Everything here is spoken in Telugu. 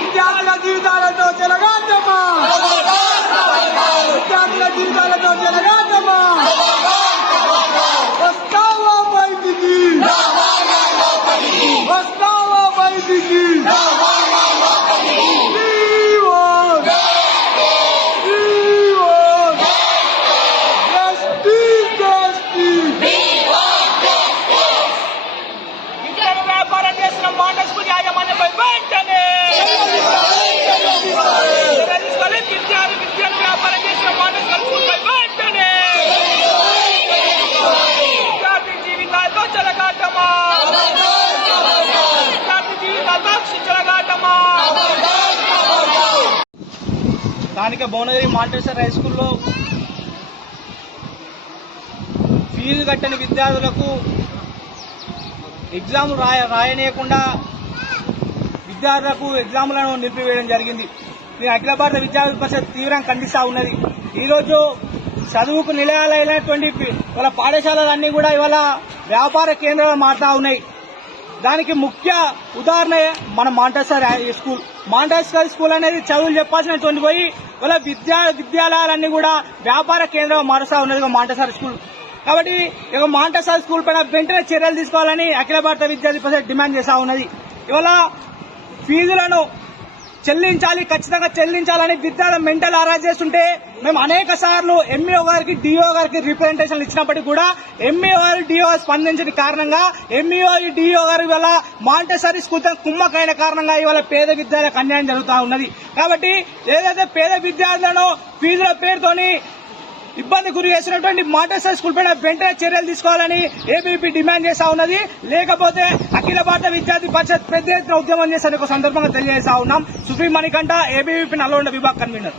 విద్యార్థుల జీవితాలతో చెలగాటమా, విద్యార్థుల జీవితాలతో చెలగాటమా, వస్తావా బయటికి, వస్తావా బయటికి. వ్యాపారం చేసిన మాండల్ స్కూల్ యాజమాన్యంపై వెంటనే విద్యను వ్యాపారం చేసిన మాండల్ స్కూల్పై వెంటనే విద్యార్థి జీవితాలతో చెలగాటమా, విద్యార్థి జీవితాలతో చెలగాటమా. స్థానిక భువనగిరి మాంటెసరీ హై స్కూల్లో ఫీజు కట్టని విద్యార్థులకు ఎగ్జామ్లు రాయనీయకుండా విద్యార్థులకు ఎగ్జామ్లను నిలిపివేయడం జరిగింది. దీని అఖిల భారత విద్యార్థి పరిషత్ తీవ్రంగా ఖండిస్తా ఉన్నది. ఈరోజు చదువుకు నిలయాలైనటువంటి వాళ్ళ పాఠశాలలన్నీ కూడా ఇవాళ వ్యాపార కేంద్రాలు మారుతా ఉన్నాయి. దానికి ముఖ్య ఉదాహరణ మన మాంటెసరీ స్కూల్. మాంటెసరీ స్కూల్ అనేది చదువులు చెప్పాల్సినటువంటి పోయి వాళ్ళ విద్యాలయాలన్నీ కూడా వ్యాపార కేంద్రం మారుస్తా ఉన్నది మాంటెసరీ స్కూల్. కాబట్టి ఇక మాంటెసరీ స్కూల్ పైన వెంటనే చర్యలు తీసుకోవాలని అఖిల భారత విద్యార్థి పరిషత్ డిమాండ్ చేస్తా ఉన్నది. ఇవాళ ఫీజులను చెల్లించాలి, ఖచ్చితంగా చెల్లించాలని విద్యార్థులు మెంటల్ హరాస్ చేస్తుంటే మేము అనేక సార్లు ఎంఈఓ గారికి, డిఓ గారికి రిప్రజెంటేషన్లు ఇచ్చినప్పటికీ కూడా ఎంఈఓ గారు, డిఓ స్పందించిన కారణంగా ఎంఈఓ, డిఓ గారు ఇవాళ మాంటెసరీ స్కూల్ కుమ్మకైన కారణంగా ఇవాళ పేద విద్యార్థులకు అన్యాయం జరుగుతూ ఉన్నది. కాబట్టి ఏదైతే పేద విద్యార్థులను ఫీజుల పేరుతోని ఇబ్బంది గురి చేసినటువంటి మాంటెసరీ స్కూల్ పైన వెంటనే చర్యలు తీసుకోవాలని ఏబీవీపీ డిమాండ్ చేస్తా ఉన్నది. లేకపోతే అఖిల భారత విద్యార్థి పరిషత్ పెద్ద ఎత్తున ఉద్యమం చేసే సందర్భంగా తెలియజేస్తా ఉన్నాం. Supreme Manikanta, ABVP Nalgonda vibhag convener.